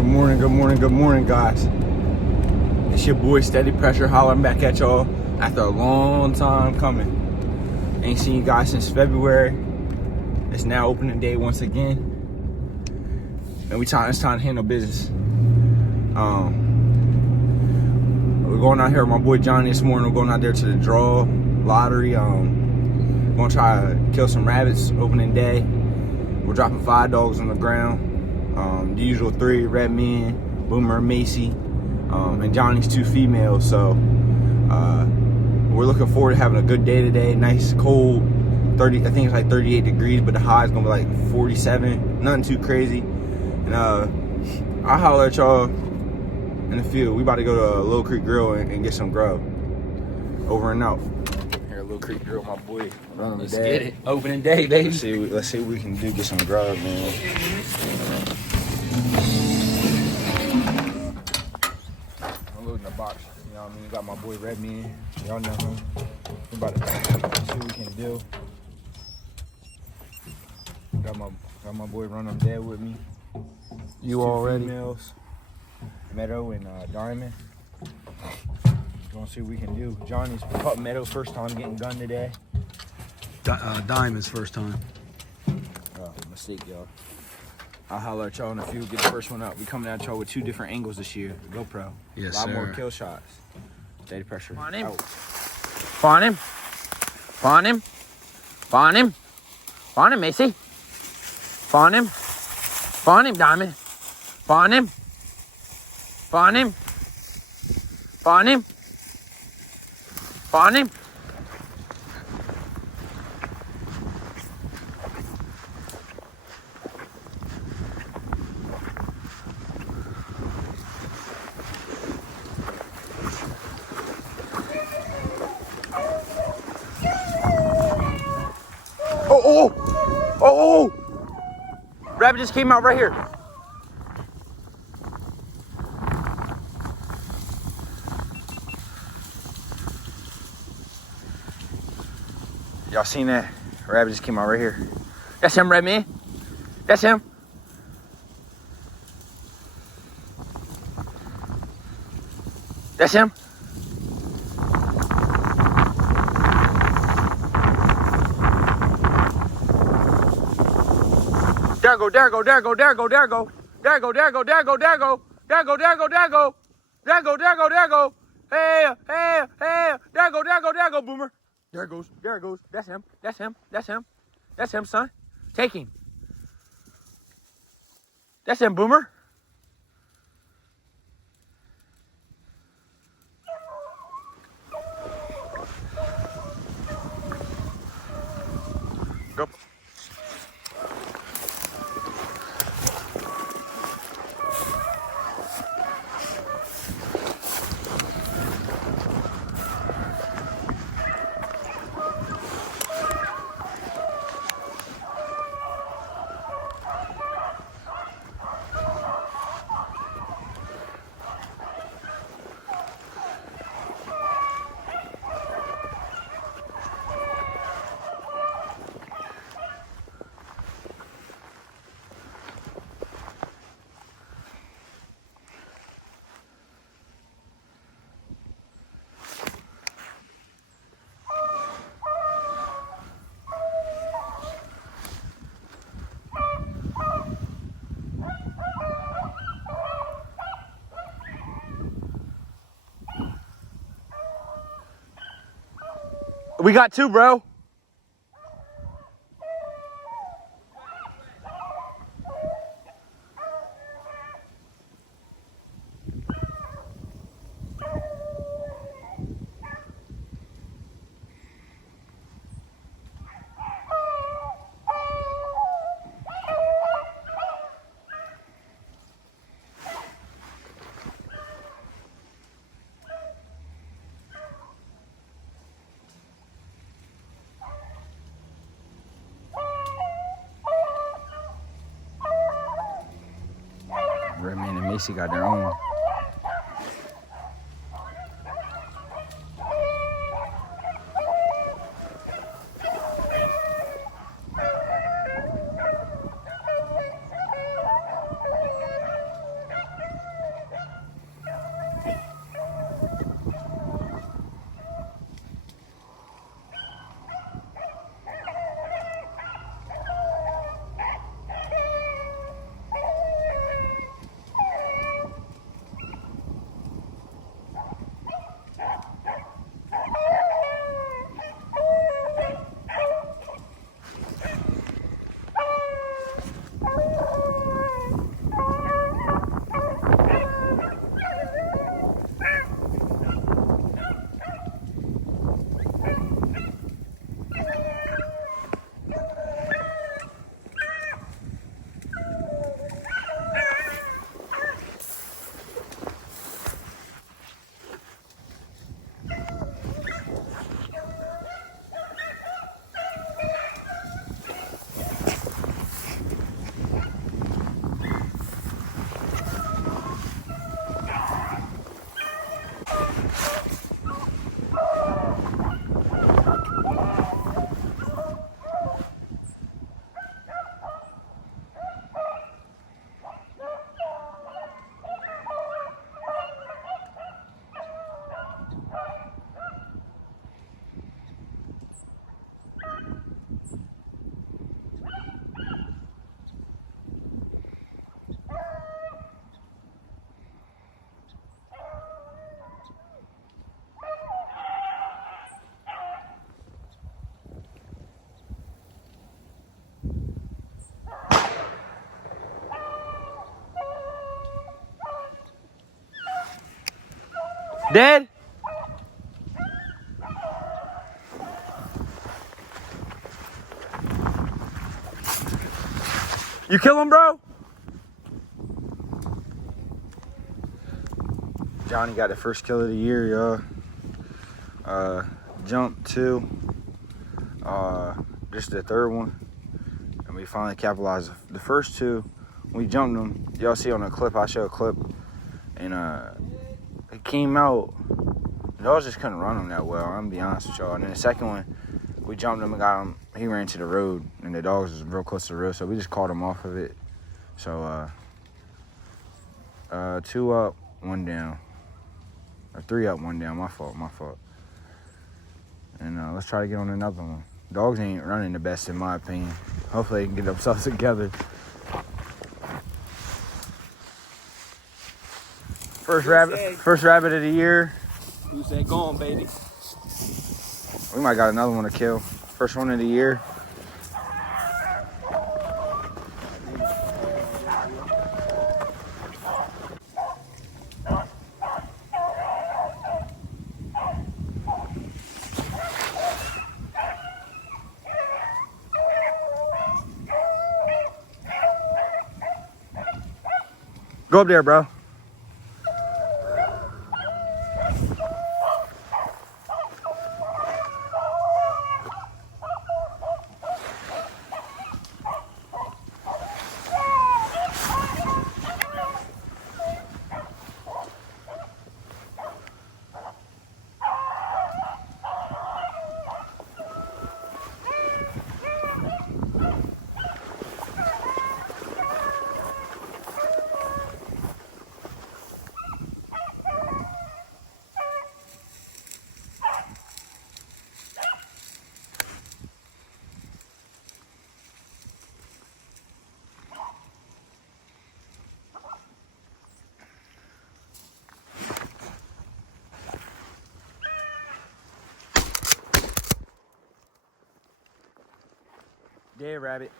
Good morning, guys. It's your boy Steady Pressure hollering back at y'all after a long time coming. Ain't seen you guys since February. It's now opening day once again, and it's time to handle business. We're going out here with my boy Johnny this morning. We're going out there to the draw lottery. We're gonna try to kill some rabbits opening day. We're dropping 5 dogs on the ground. The usual 3 red men, Boomer, Macy, and Johnny's 2 females. So we're looking forward to having a good day today. Nice, cold, 30. I think it's like 38 degrees, but the high is gonna be like 47. Nothing too crazy. And I'll holler at y'all in the field. We about to go to Little Creek Grill and get some grub. Over and out. Here at Little Creek Grill, my boy. Let's get it. Opening day, baby. Let's see what we can do. Get some grub, man. I'm loading the box. You know what I mean? Got my boy Redman. Y'all know him. We about to see what we can do. Got my boy Run 'em Dead with me. You already? Females, Meadow and Diamond. Gonna see what we can do. Johnny's caught Meadow first time getting gun today. Diamond's first time. Oh, mistake, y'all. I'll holler at y'all in a few. Get the first one up. We coming at y'all with 2 different angles this year. GoPro. Yes, a lot sir. more kill shots. Steady Pressure. Find him. Out. Find him. Find him. Find him. Find him, Macy. Find him. Find him, Diamond. Find him. Find him. Find him. Find him. Oh! Rabbit just came out right here. Y'all seen that? Rabbit just came out right here. That's him, Red Man. That's him. That's him. There go. Hey, there go, Boomer. There it goes. That's him, son. Take him. That's him, Boomer. Go. We got 2, bro. Redman and Macy got their own. Dead? You kill him, bro? Johnny got the first kill of the year, y'all. Jump 2. This is the third one. And we finally capitalized. The first 2, we jumped them. Y'all see on the clip, I show a clip. And it came out. Y'all just couldn't run him that well, I'm gonna be honest with y'all. And then the second one, we jumped him and got him. He ran to the road, and the dogs was real close to the road, so we just caught him off of it. So, 2 up, 1 down. Or 3 up, 1 down. My fault. And let's try to get on another one. Dogs ain't running the best in my opinion. Hopefully they can get themselves together. First rabbit of the year. Who said go on, baby? We might got another one to kill. First one of the year. Go up there, bro. Dead rabbit.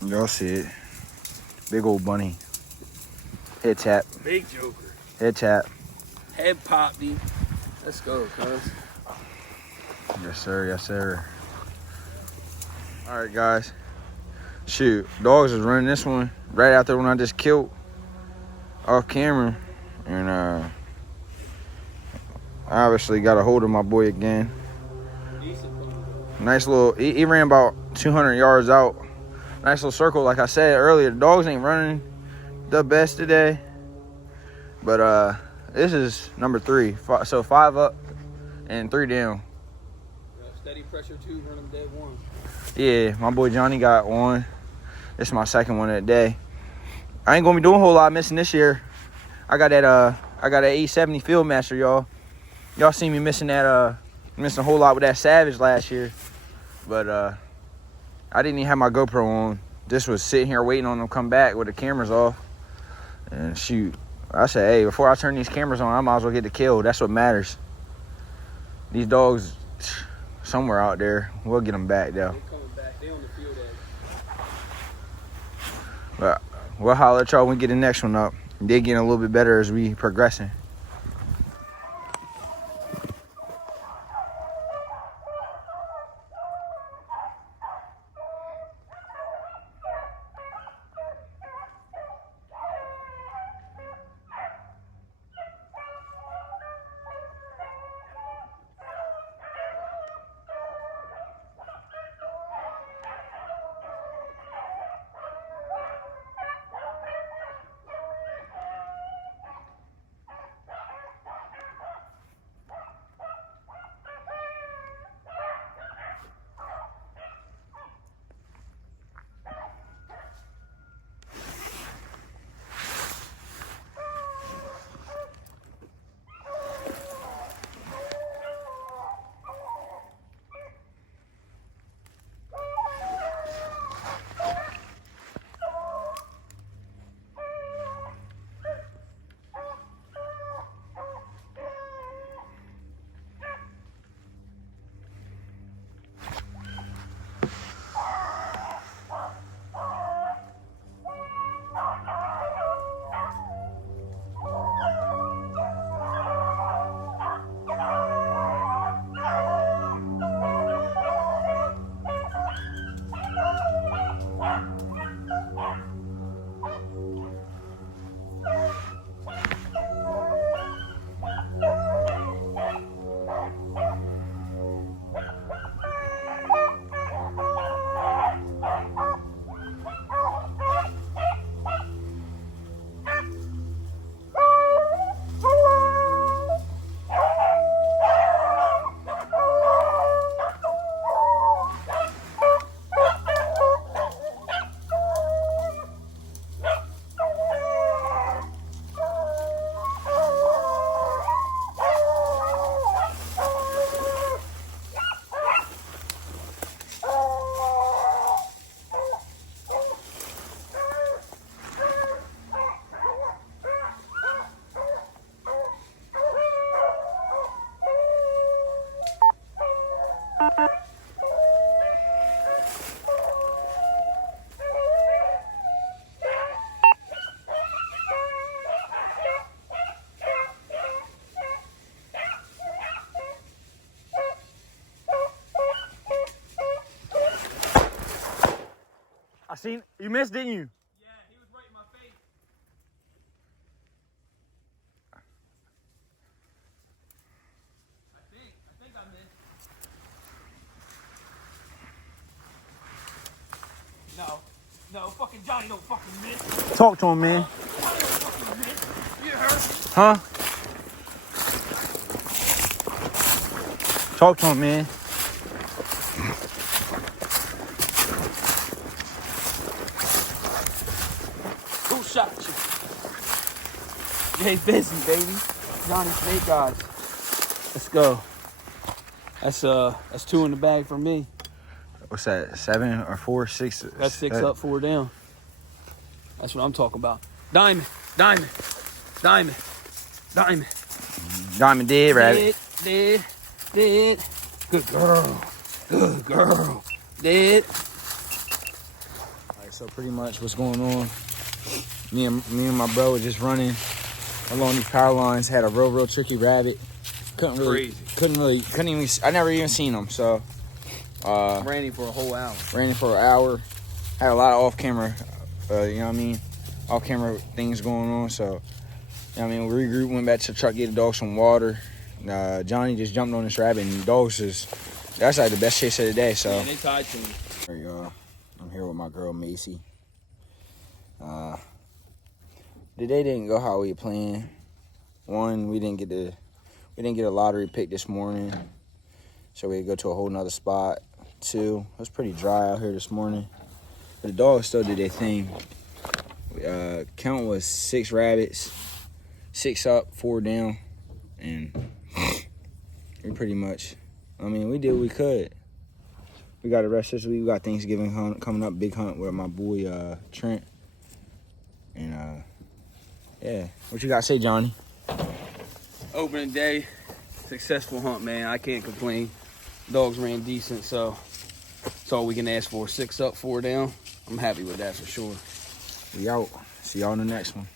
Y'all see it. Big old bunny. Head tap. Big joker. Head tap. Head pop, dude. Let's go, cuz. Yes, sir. Yes, sir. All right, guys. Shoot. Dogs was running this one right after when I just killed off camera. And I obviously got a hold of my boy again. Nice little, he ran about 200 yards out. Nice little circle. Like I said earlier, the dogs ain't running the best today. But this is number 3. So 5 up and 3 down. Steady pressure 2, run them dead 1. Yeah, my boy Johnny got 1. This is my second one of the day. I ain't gonna be doing a whole lot missing this year. I got that 870 Fieldmaster, y'all. Y'all see me missing that missing a whole lot with that Savage last year. But I didn't even have my GoPro on. Just was sitting here waiting on them to come back with the cameras off. And shoot, I said, hey, before I turn these cameras on, I might as well get the kill. That's what matters. These dogs, somewhere out there, we'll get them back though. They coming back. They on the field edge. But we'll holler at y'all when we get the next one up. They're getting a little bit better as we progressing. I seen you missed, didn't you? Yeah, he was right in my face. I think I missed. No, fucking Johnny don't fucking miss. Talk to him, man. Johnny don't fucking miss. You heard? Huh? Talk to him, man. Who shot you? Jay busy, baby. Johnny Snake Eyes. Let's go. That's 2 in the bag for me. What's that? 7 or 4, 6? That's 6 up, 4 down. That's what I'm talking about. Diamond, diamond, diamond, diamond. Diamond dead, rabbit. Dead. Good girl. Good girl. Dead. All right, so pretty much what's going on? Me and my bro were just running along these power lines. Had a real tricky rabbit. Couldn't even. I never even seen him. So Ran him for a whole hour. ran it for an hour. Had a lot of off camera. You know what I mean? Off camera things going on. So you know what I mean, we regrouped, went back to the truck, get the dogs some water. Johnny just jumped on this rabbit, and the dogs that's like the best chase of the day. So Yeah, they tied to me. there you go. I'm here with my girl Macy. The day didn't go how we planned. One, we didn't get a lottery pick this morning, so we had to go to a whole nother spot. 2, it was pretty dry out here this morning, but the dogs still did their thing. Count was 6 rabbits, 6 up, 4 down, and we pretty much, I mean, we did what we could. We got the rest this week. We got Thanksgiving hunt coming up, big hunt with my boy Trent. And yeah, what you got to say, Johnny? Opening day, successful hunt, man. I can't complain. Dogs ran decent, so that's all we can ask for. 6 up, 4 down. I'm happy with that for sure. We out. See y'all in the next one.